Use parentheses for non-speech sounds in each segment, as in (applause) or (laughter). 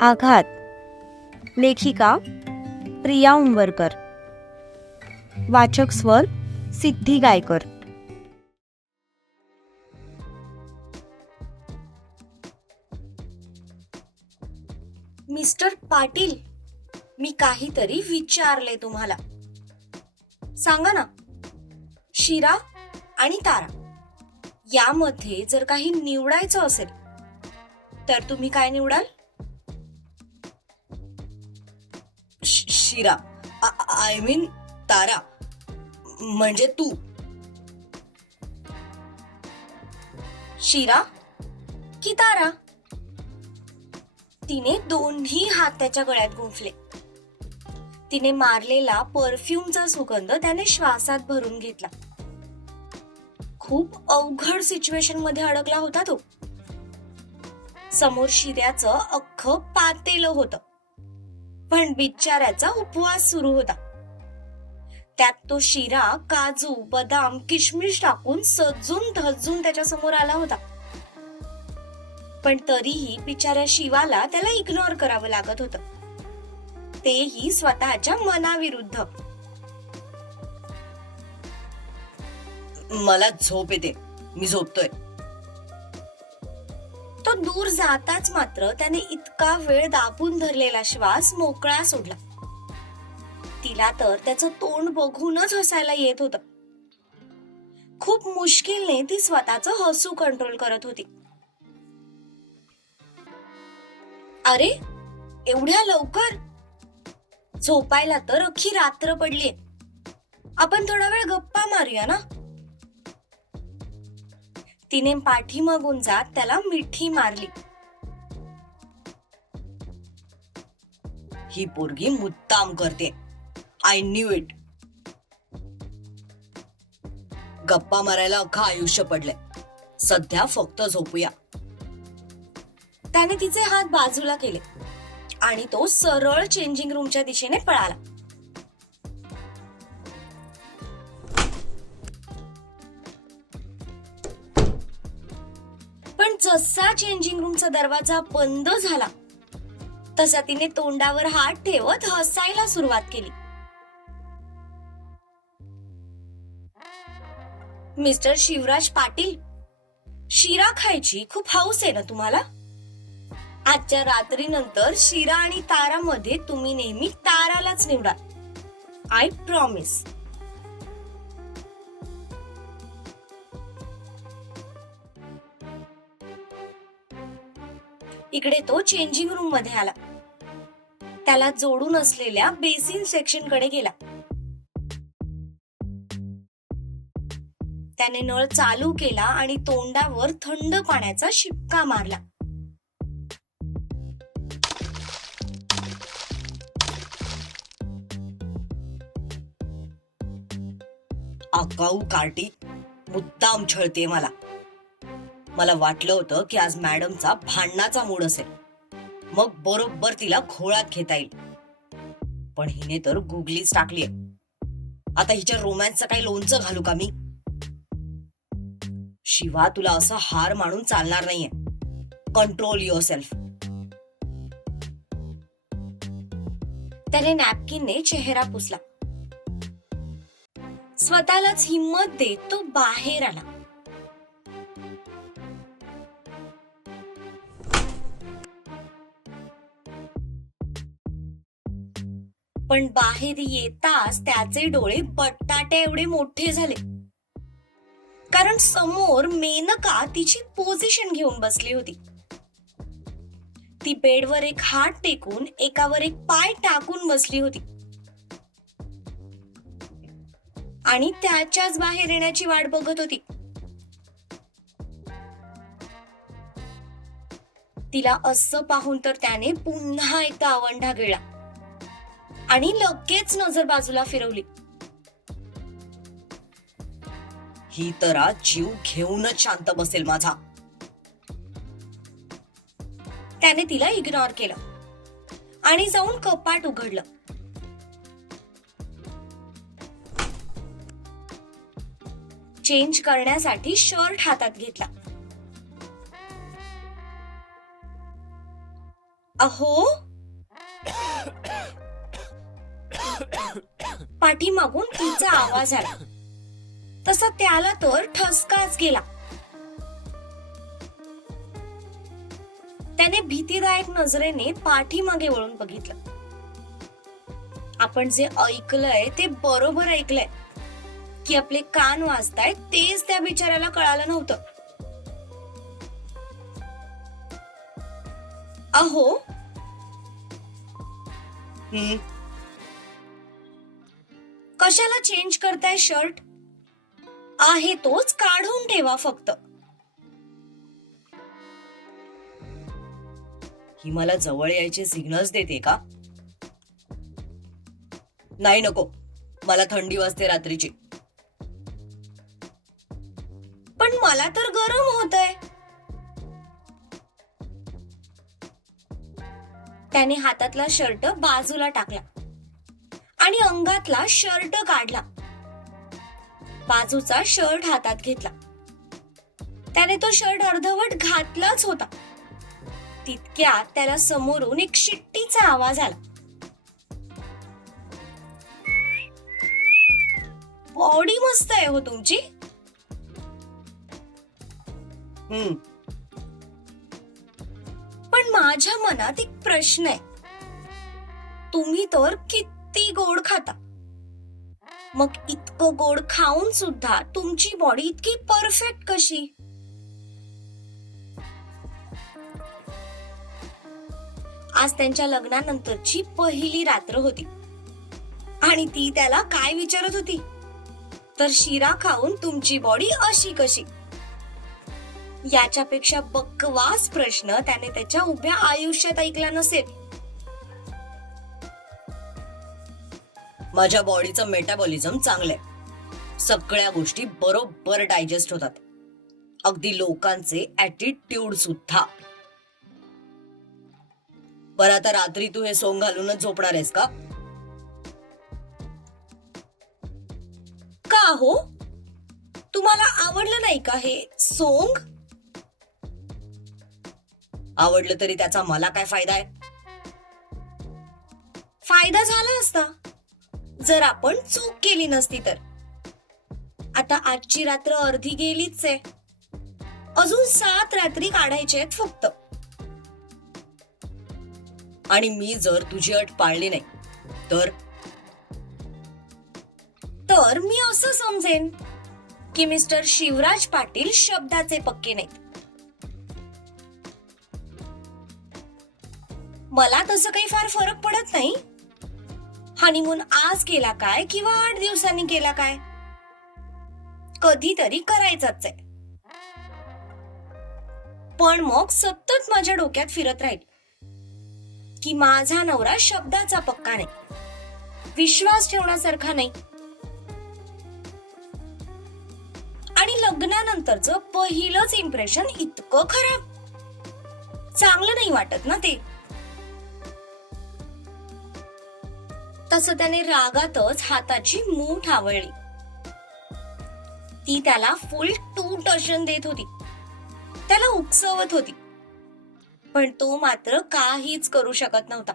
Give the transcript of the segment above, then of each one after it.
आघात. लेखिका प्रिया उंबरकर. वाचक स्वर सिद्धी गायकर. मिस्टर पाटील मी काहीतरी विचारले तुम्हाला. सांगा ना. शिरा आणि तारा. यामध्ये जर काही निवडायचं असेल तर तुम्ही काय निवडाल? शिरा. I mean Tara. म्हणजे तू. शिरा की तारा? तिने दोन्ही हात त्याच्या गळ्यात गुंफले. तिने मारलेला परफ्यूमचा सुगंध त्याने श्वासात भरून घेतला. खूप अवघड सिच्युएशनमध्ये अडकला होता तो. समोर शिऱ्याचं अख्खं पातेलं होतं. पण बिचाऱ्याचा उपवास सुरू होता. त्यात तो शिरा काजू बदाम किशमिश टाकून सजून धजून त्याच्यासमोर आला होता. पण तरीही बिचाऱ्या शिवाला त्याला इग्नोर करावं लागत होतं. तेही स्वतःच्या मनाविरुद्ध. मला झोप येते. मी झोपतोय. तो दूर जाताच मात्र त्याने इतका वेळ दाबून धरलेला श्वास मोकळा सोडला. तिला तर त्याचं तोंड बघूनच हसायला येत होत. खूप मुश्किलने ती स्वतःच हसू कंट्रोल करत होती. अरे एवढ्या लवकर? झोपायला तर अख्खी रात्र पडलीये. आपण थोडा वेळ गप्पा मारूया ना? तिने पाठीमागून जात त्याला मिठी मारली. ही पोरगी मुद्दाम करते. आय न्यू इट गप्पा मारायला अख्खा आयुष्य पडलंय. सध्या फक्त झोपूया. त्याने तिचे हात बाजूला केले. आणि तो सरळ चेंजिंग रूमच्या दिशेने पळाला. जसा चेंजिंग रूमचा दरवाजा बंद झाला. तसा तिने तोंडावर हात ठेवत हसायला सुरुवात केली. मिस्टर शिवराज पाटील शिरा खायची खूप हौस आहे ना तुम्हाला? आजच्या रात्रीनंतर शिरा आणि तारामध्ये तुम्ही नेहमी तारालाच निवडा. आय प्रॉमिस इकडे तो चेंजिंग रूममध्ये आला. त्याला जोडून असलेल्या बेसिन सेक्शनकडे गेला. त्याने नळ चालू केला आणि तोंडावर थंड पाण्याचा शिपका मारला. आकाऊ कार्टी मुद्दाम छळते मला. मला वाटलं होतं की आज मॅडमचा भांडणाचा मूड असेल. मग बरोबर तिला घोळात घेता येईल. पण हिने तर गुगलीच टाकलीये. आता हिच्या रोमॅन्सचं काही लोणचं घालू का मी? शिवा तुला असं हार मानून चालणार नाहीये. कंट्रोल युअर सेल्फ त्याने नॅपकिनने चेहरा पुसला. स्वतःलाच हिंमत देत तो बाहेर आला. पण बाहेर येताच त्याचे डोळे बटाटे एवढे मोठे झाले. कारण समोर मेनका तिची पोझिशन घेऊन बसली होती. ती बेडवर एक हात टेकून एकावर एक पाय टाकून बसली होती. आणि त्याच्याच बाहेर येण्याची वाट बघत होती. तिला असं पाहून तर त्याने पुन्हा एकदा आवंढा गिळला आणि लगेच नजर बाजूला फिरवली. ही तर आज जीव घेऊनच शांत बसेल माझा. त्याने तिला इग्नोर केलं. आणि जाऊन कपाट उघडलं. चेंज करण्यासाठी शर्ट हातात घेतला. अहो पाठीमागून तिचा आवाज आला. तसा त्याला तर ठसकाच गेला. त्याने भीतीदायक नजरेने पाठीमागे वळून बघितलं. आपण जे ऐकलंय ते बरोबर ऐकलंय. की आपले कान वाजतायत तेच त्या बिचाऱ्याला कळालं नव्हतं. अहो. कशाला चेंज करताय शर्ट आहे तोच काढून ठेवा फक्त. ही मला जवळ यायचे सिग्नल्स देते का? नाही नको. मला थंडी वाजते रात्रीची. पण मला तर गरम होत आहे त्याने हातातला शर्ट बाजूला टाकला. आणि अंगातला शर्ट काढला. बाजूचा शर्ट हातात घेतला. त्याने तो शर्ट अर्धवट घातलाच होता. तितक्यात त्याला समोरून एक शिट्टीचा आवाज आला. बॉडी मस्त आहे हो तुमची. पण माझ्या मनात एक प्रश्न आहे. तुम्ही तर किती गोड खाता. मग इतकं गोड खाऊन सुद्धा तुमची बॉडी इतकी परफेक्ट कशी? आज त्यांच्या लग्नानंतरची पहिली रात्र होती. आणि ती त्याला काय विचारत होती? तर शिरा खाऊन तुमची बॉडी अशी कशी? याच्यापेक्षा बकवास प्रश्न त्याने त्याच्या उभ्या आयुष्यात ऐकला नसेल. माझ्या बॉडीचं मेटाबॉलिझम चांगलं आहे सगळ्या गोष्टी बरोबर डायजेस्ट होतात. अगदी लोकांचे ऍटिट्यूड सुद्धा. बरं आता रात्री तू हे सोंग घालूनच झोपणार आहेस का? का हो? तुम्हाला आवडलं नाही का हे सोंग? आवडलं तरी त्याचा मला काय फायदा आहे? फायदा झाला असता. जर आपण चूक केली नसती तर. आता आजची रात्र अर्धी गेलीच आहे. अजून सात रात्री काढायचे आहेत फक्त. आणि मी जर तुझी अट पाळली नाही तर? तर मी असं समजेन की मिस्टर शिवराज पाटील शब्दाचे पक्के नाहीत. मला तसं काही फार फरक पडत नाही. हनीमून आज केला काय किंवा आठ दिवसांनी केला काय? कधीतरी करायचाच आहे. पण मग सतत माझ्या डोक्यात फिरत राहील की माझा नवरा शब्दाचा पक्का नाही. विश्वास ठेवण्यासारखा नाही. आणि लग्नानंतरचं पहिलंच इम्प्रेशन इतकं खराब. चांगलं नाही वाटत ना ते. तसं त्याने रागातच हाताची मूठ आवळली. ती त्याला फुल टू टर्शन देत होती. त्याला उकसवत होती. पण तो मात्र काहीच करू शकत नव्हता.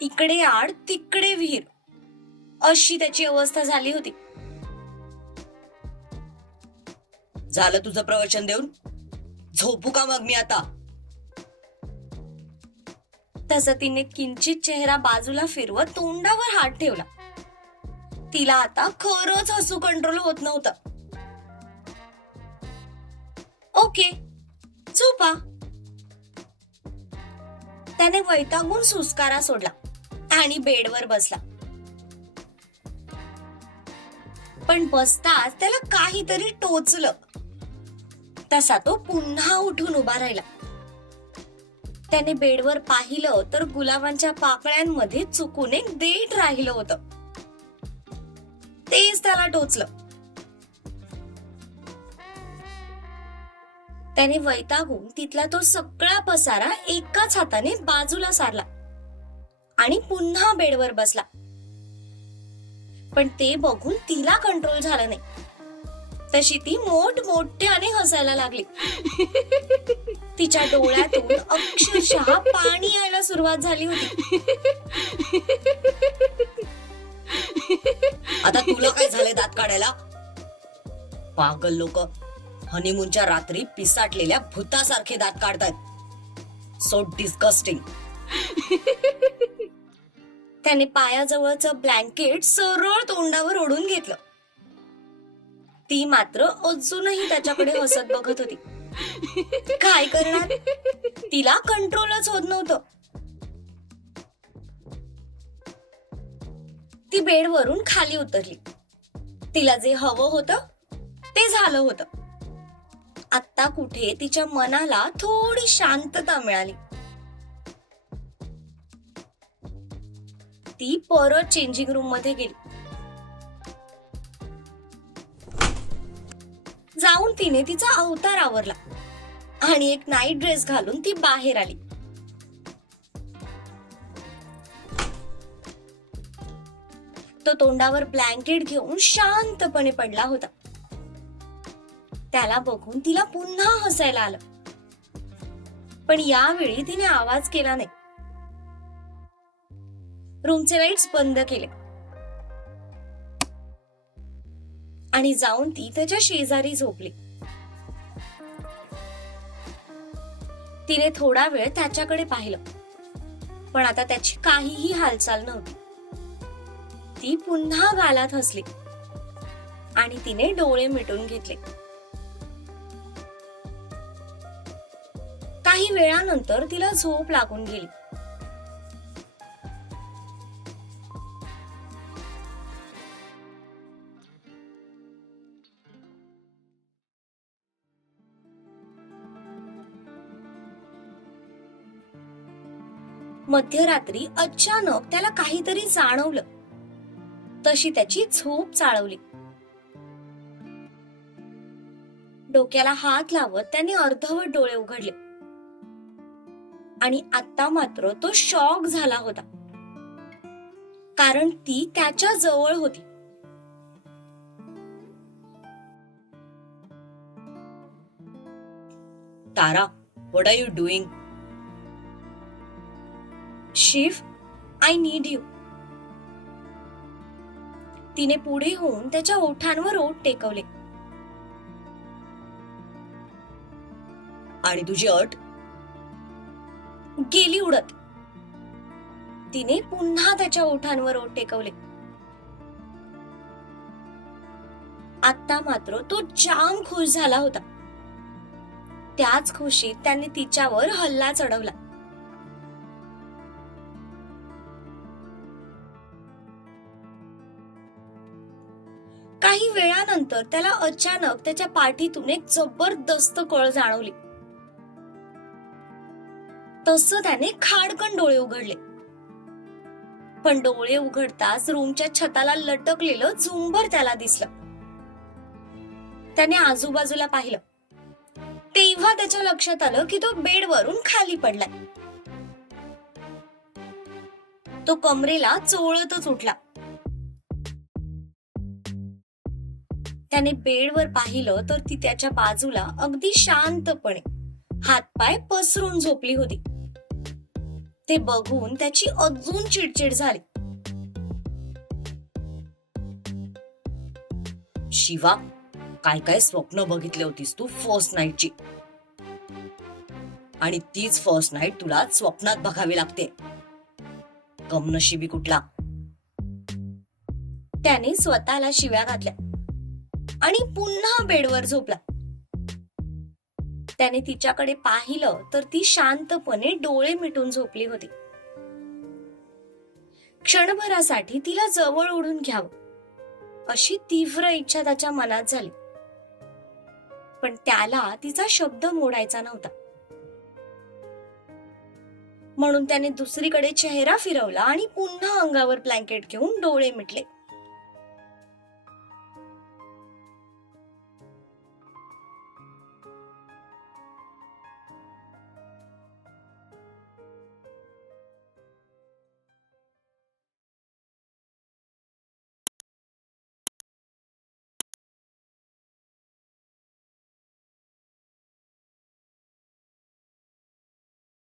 इकडे आड तिकडे विहीर. अशी त्याची अवस्था झाली होती. झालं तुझं प्रवचन देऊन? झोपू का मग मी आता? तसं तिने किंचित चेहरा बाजूला फिरवत तोंडावर हात ठेवला. तिला आता खरंच हसू कंट्रोल होत नव्हतं. ओके झोपा. त्याने वैतागून सुस्कारा सोडला आणि बेडवर बसला. पण बसताच त्याला काहीतरी टोचलं. तसा तो पुन्हा उठून उभा राहिला. त्याने बेडवर पाहिलं तर गुलाबांच्या पाकळ्यांमध्ये चुकून एक देठ राहिलं होतं. तेच त्याला टोचलं. त्याने वैतागून तिथला तो सगळा पसारा एकाच हाताने बाजूला सारला आणि पुन्हा बेडवर बसला. पण ते बघून तिला कंट्रोल झालं नाही. तशी ती मोठ मोठ्याने हसायला लागली. (laughs) तिच्या डोळ्यातून अक्षरशः पाणी यायला सुरुवात झाली होती. आता तुला काय झालंय दात काढायला? पागल लोक हनीमूनच्या रात्री पिसाटलेल्या भूतासारखे दात काढतात सो डिस्कस्टिंग त्याने पायाजवळचं ब्लँकेट सरळ तोंडावर ओढून घेतलं. ती मात्र अजूनही त्याच्याकडे हसत बघत होती. काय करणार? तिला कंट्रोलच होत नव्हतं. ती बेडवरून खाली उतरली. तिला जे हवं होतं ते झालं होतं. आत्ता कुठे तिच्या मनाला थोडी शांतता मिळाली. ती परत चेंजिंग रूममध्ये गेली. तिने तिचा अवतार आवरला. आणि एक नाईट ड्रेस घालून ती बाहेर आली. तो तोंडावर ब्लँकेट घेऊन शांतपणे पडला होता. त्याला बघून तिला पुन्हा हसायला आलं. पण यावेळी तिने आवाज केला नाही. रूमचे लाईट्स बंद केले. आणि जाऊन ती त्याच्या शेजारी झोपली. तिने थोडा वेळ त्याच्याकडे पाहिलं. पण आता त्याची काहीही हालचाल नव्हती. ती पुन्हा गालात हसली. आणि तिने डोळे मिटून घेतले. काही वेळानंतर तिला झोप लागून गेली. मध्यरात्री अचानक त्याला काहीतरी जाणवलं. तशी त्याची झोप चाळवली. डोक्याला हात लावत त्याने अर्धवट डोळे उघडले. आणि आता मात्र तो शॉक झाला होता. कारण ती त्याच्याजवळ होती. Tara what are you doing Shiv I need you तिने पुढे होऊन त्याच्या ओठांवर ओठ टेकवले. आणि तुझी अट? गेली उडत. तिने पुन्हा त्याच्या ओठांवर ओठ टेकवले. आता मात्र तो जाम खुश झाला होता. त्याच खुशीत त्याने तिच्यावर हल्ला चढवला. काही वेळानंतर त्याला अचानक त्याच्या पाठीतून एक जबरदस्त कळ जाणवली. तसं त्याने खाडकन डोळे उघडले. पण डोळे उघडताच रूमच्या छताला लटकलेलं झुंबर त्याला दिसलं. त्याने आजूबाजूला पाहिलं. तेव्हा त्याच्या लक्षात आलं की तो बेडवरून खाली पडलाय. तो कमरेला चोळतच उठला. त्याने बेडवर पाहिलं तर ती त्याच्या बाजूला अगदी शांतपणे हातपाय पसरून झोपली होती. ते बघून त्याची अजून चिडचिड झाली. शिवा काय काय स्वप्न बघितले होतीस तू फर्स्ट नाईटची आणि तीच फर्स्ट नाईट तुला स्वप्नात बघावी लागते. कमनशिबी कुठला? त्याने स्वतःला शिव्या घातल्या. आणि पुन्हा बेडवर झोपला. त्याने तिच्याकडे पाहिलं तर ती शांतपणे डोळे मिटून झोपली होती. क्षणभरासाठी तिला जवळ ओढून घ्यावं अशी तीव्र इच्छा त्याच्या मनात झाली. पण त्याला तिचा शब्द मोडायचा नव्हता. म्हणून त्याने दुसरीकडे चेहरा फिरवला आणि पुन्हा अंगावर ब्लँकेट घेऊन डोळे मिटले.